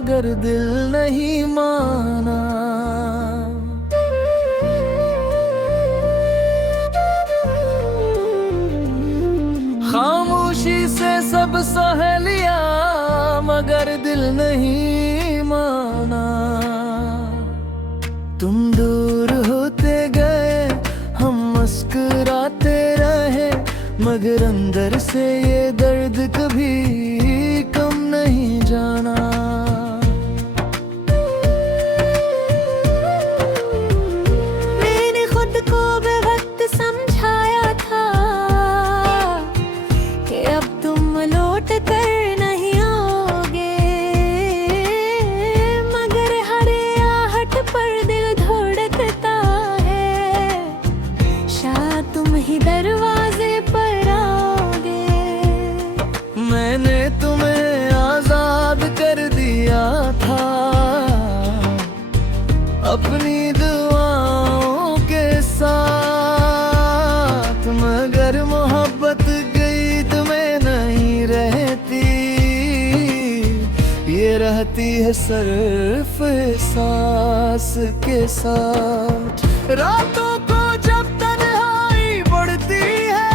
मगर दिल नहीं माना। खामोशी से सब सह लिया मगर दिल नहीं माना। तुम दूर होते गए हम मुस्कुराते रहे मगर अंदर से ये दर्द कभी कम नहीं जाना। मैंने खुद को बेवक्त समझाया था कि अब तुम लौट कर नहीं आओगे, मगर हर आहट पर दिल धड़कता है, शायद तुम ही दरवाजे पर आओगे। मैंने तुम्हें आजाद कर दिया था अपनी दुआओं के साथ, मगर मोहब्बत गई तुम्हें नहीं रहती, ये रहती है सिर्फ एहसास के साथ। रातों को जब तन्हाई बढ़ती है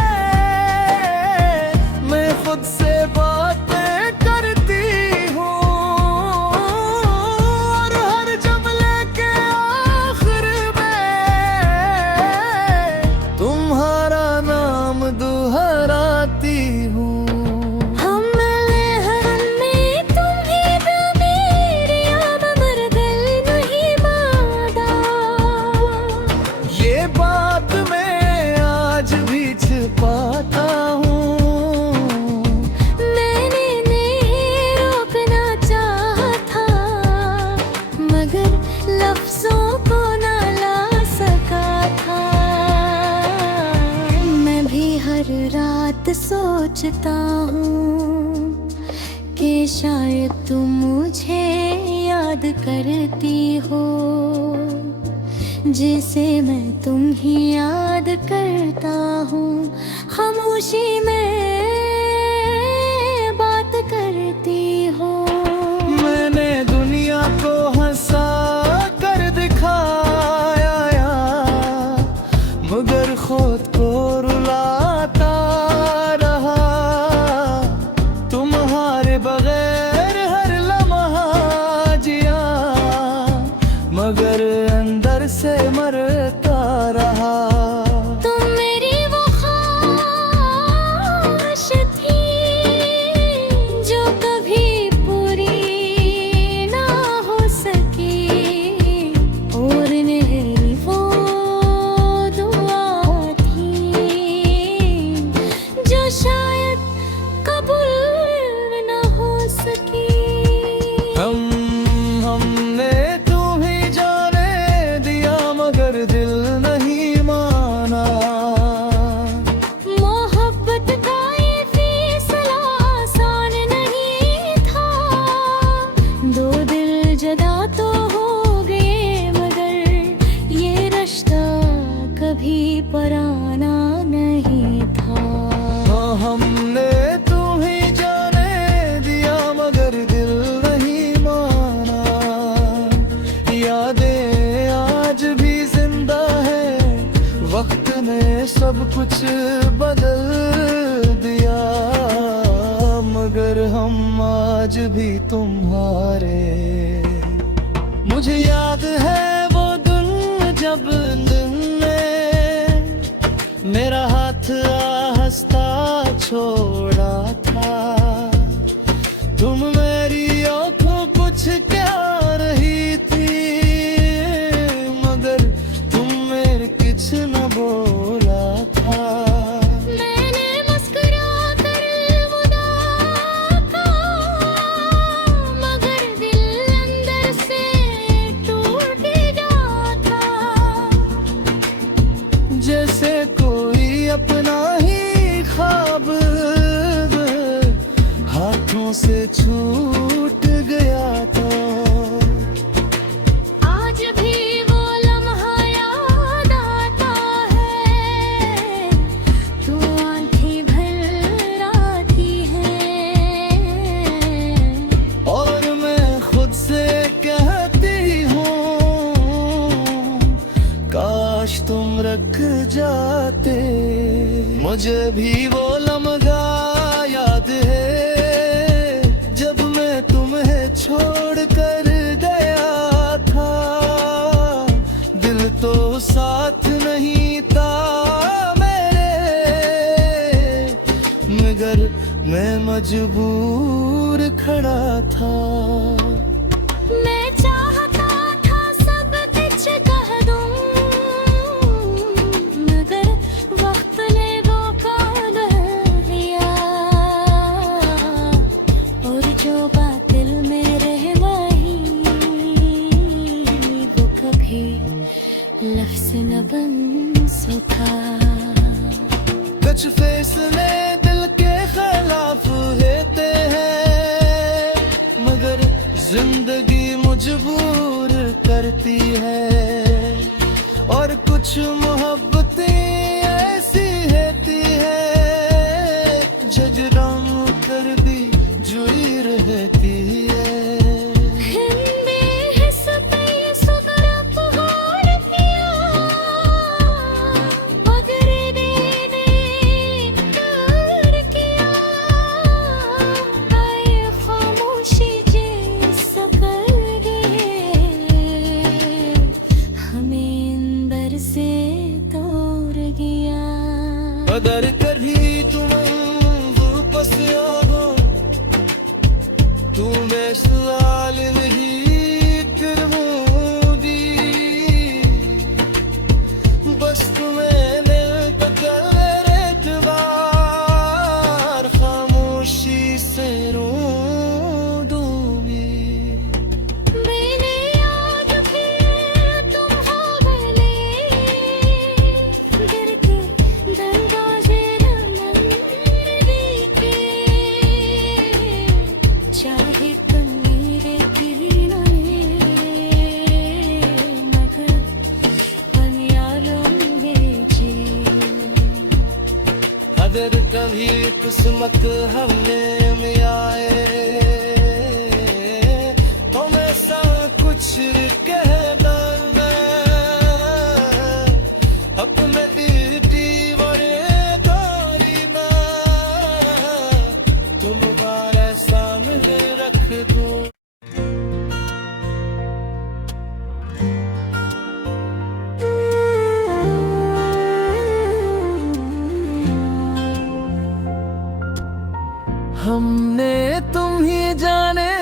मैं खुद से बातें करती हूँ, और हर जुमले के आखिर में तुम्हारा नाम दोहराती हूँ। हम मिले हर में तुम ही था मेरी याद मगर दिल नहीं माना। ये बात मैं आज भी छिपाता हूँ, मैंने नहीं रोकना चाहा था मगर लफ्जों को ना ला सका था। मैं भी हर रात सोचता हूँ कि शायद तुम मुझे याद करती हो, जिसे मैं तुम ही याद करता हूँ। खामोशी में बात करती हो। मैंने दुनिया को हंसा कर दिखाया मगर खुद को रुलाता रहा, तुम्हारे बगैर हर लम्हा जिया मगर अंदर से मरता रहा। तुम मेरी वो ख्वाहिश थी जो कभी पूरी ना हो सकी, और मेरी वो दुआ थी जो शायद कबूल ना हो सकी। हमने तुम्हें जाने दिया मगर दिल नहीं माना। मोहब्बत का ये फैसला आसान नहीं था, दो दिल जदा तो हो गए मगर ये रिश्ता कभी पुराना नहीं था। हमने तुम्हें जाने दिया मगर दिल नहीं माना। यादें आज भी जिंदा है, वक्त ने सब कुछ बदल दिया मगर हम आज भी तुम्हारे। मुझे याद है वो दिन जब दिन ने मेरा हाथ हंसता छोड़ा था, तुम मेरी आंखों कुछ क्या रही थी मगर तुम मेरे कुछ न बोला था। मैंने मुस्कुरा कर अलविदा कहा मगर दिल अंदर से टूट गया था, जैसे कोई अपना ही ख्वाब मुझे भी वो लम्हा याद है जब मैं तुम्हें छोड़ कर गया था। दिल तो साथ नहीं था मेरे, मगर मैं मजबूर खड़ा था। मैं चाहता था सब कुछ कह दूं, मगर वक्त ने धोखा दिया। और जो बात दिल में रह वही वो कभी लफ्ज़ न बन सका। कुछ फैसले दिल के खिलाफ होते हैं, मगर जिंदगी मजबूर करती है। और कुछ मोहब्बतें ऐसी होती है जजराम कर भी जुड़ी रहती है। हिंदी हंसते सुगरप होड़ पिया, मगर देने कर किया। आए खामोशी जैसा कर गए, हमें अंदर से तोड़ गया। अगर कभी तुम वापस आओ तू मैं सवाल नहीं करूंगी, बस तुम्हें दिल पकड़ एतबार खामोशी से रो दूंगी। मैंने याद किया तुम हो गले, गिर के दरवाजे के, चाहे कनीरे गिरना मगर बनिया लूंगे जी। अगर कभी किस्मत हमें में आए तो मैं सब कुछ कह दूंगा। अपने दीवार तोरी तुम्हारे सामने रख दूं। हमने तुम ही जाने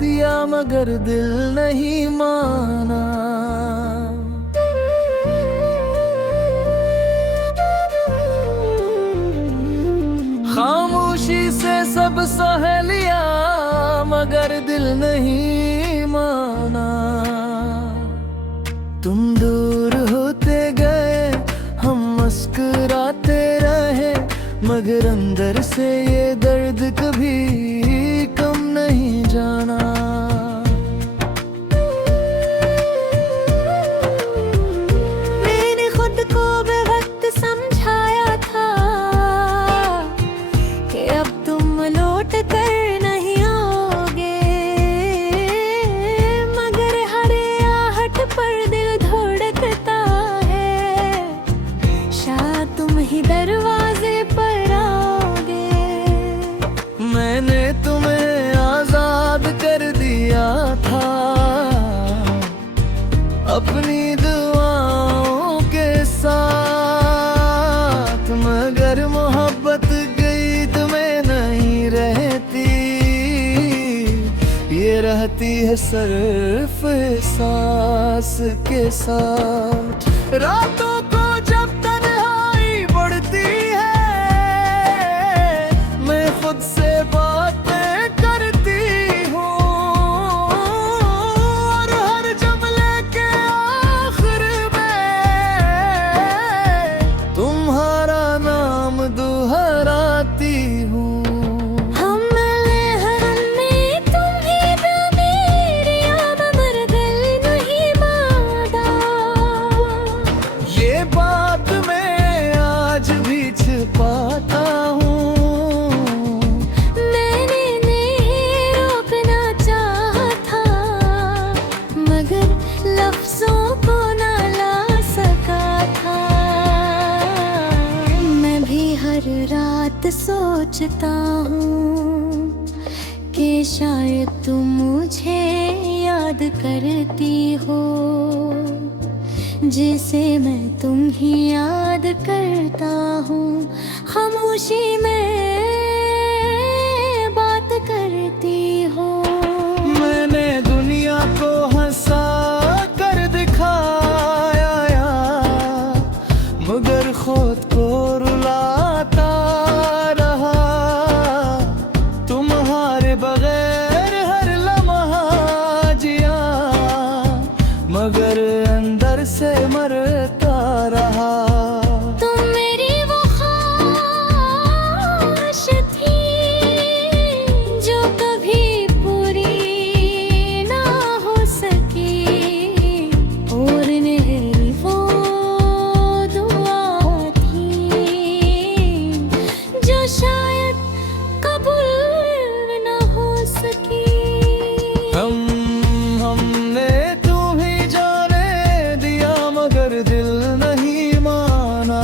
दिया मगर दिल नहीं माना। खामोशी से सब सह लिया मगर दिल नहीं माना। तुम दूर होते गए हम मुस्कुराते रहे, मगर अंदर से ये दर्द कभी कम नहीं जाना। मैंने खुद को बेवक्त समझाया था कि अब तुम लौट कर नहीं आओगे, मगर हर आहट पर दिल धड़कता है, शायद तुम ही दरवाजे पर आओगे। मैंने तुम्हें आजाद कर दिया था अपनी दुआओं के साथ, मगर मोहब्बत गई तुम्हें नहीं रहती, ये रहती है सिर्फ एहसास के साथ। रातों को जब तन्हाई बढ़ती है मैं खुद से बातें करती हूँ, और हर जुमले के आखिर में तुम्हारा नाम दोहराती हूँ। ये बात मैं आज भी छिपाता हूँ। मैं याद करती हो, जैसे मैं तुम ही याद करता हूँ। खामोशी में बात करती हो। मैंने दुनिया को हंसा कर दिखाया यार, मगर खुद को रुलाता रहा। तुम्हारे बगैर हर लम्हा जिया, मगर अंदर से मरता रहा। तुम मेरी वो ख्वाहिश थी जो कभी पूरी ना हो सकी, और मेरी वो दुआ थी जो शायद कबूल ना हो सकी। हमने तुम्हें जाने दिया, मगर दिल नहीं माना।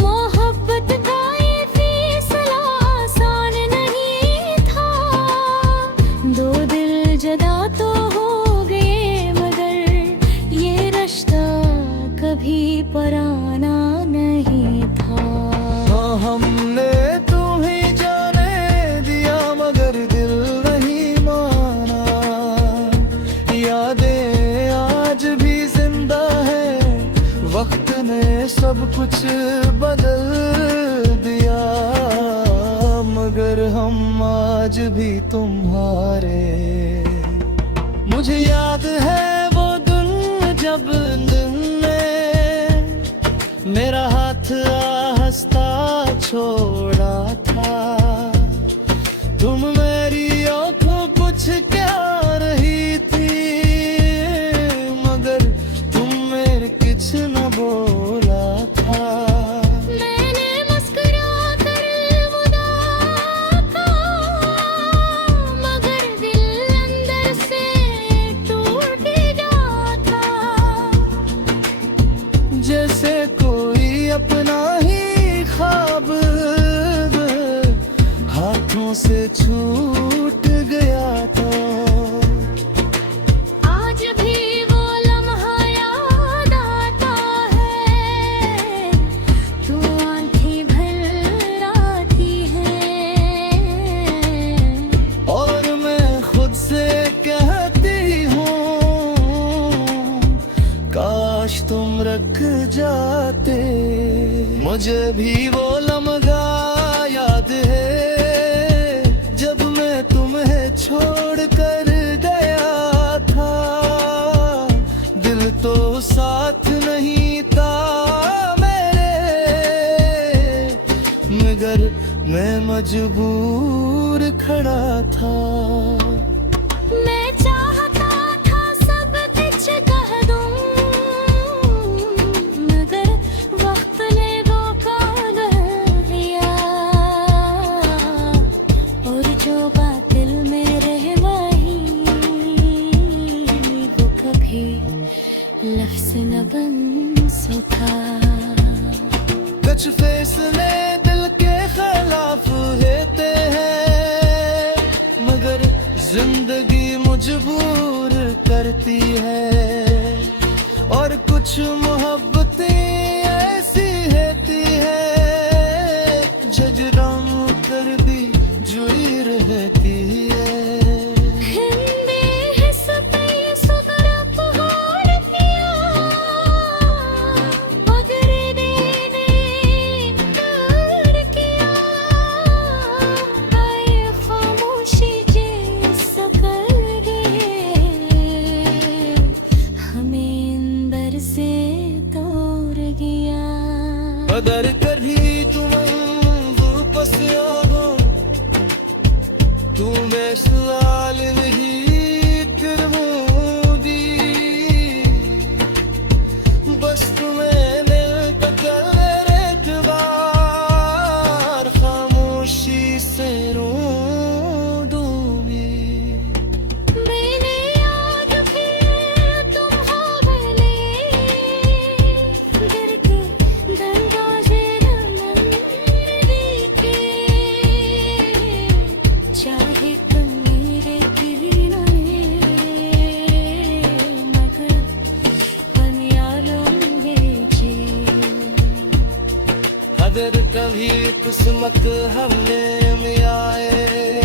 मोहब्बत का ये फैसला आसान नहीं था। दो दिल जुदा तो हो गए, मगर ये रिश्ता कभी पुराना नहीं था। हमने तुम्हें जाने दिया, मगर दिल नहीं माना। यादें आज भी जिंदा है, वक्त ने सब कुछ बदल दिया, मगर हम आज भी तुम्हारे। मुझे याद है वो दिन जब दिन में मेरा हाथ हंसता छोड़ा था। तुम मेरी आंखों कुछ क्या रही थी, मगर तुम मेरे कुछ न बोला था। मैंने मुस्कुरा कर अलविदा कहा, मगर दिल अंदर से टूट गया था। जैसे कोई अपना ही ख्वाब हाथों से छूट गया था। आज भी वो लम्हा याद आता है, तू आंखें भर आती है। और मैं खुद से कहती हूँ, काश तुम रख जाते। मुझे भी वो लम्हा याद है, जब मैं तुम्हें छोड़ कर गया था। दिल तो साथ नहीं था मेरे, मगर मैं मजबूर खड़ा था। मैं चाहता था सब कुछ कह दूं, मगर वक्त ने वो काल दिया। और जो बात दिल में रह वही वो कभी लफ्ज़ न बन सका। कुछ फैसले दिल के खिलाफ होते हैं, मगर जिंदगी मजबूर करती है। और कुछ मोहब्बतें ऐसी होती है, जजराम कर भी जुड़ी रहती है। हिंदी हिस्स पे सुगरप होड़ पिया, मगर देने कर किया। गाए खामोशी जैसा कर गए, हमें अंदर से तोड़ गए। किस्मत हमने में आए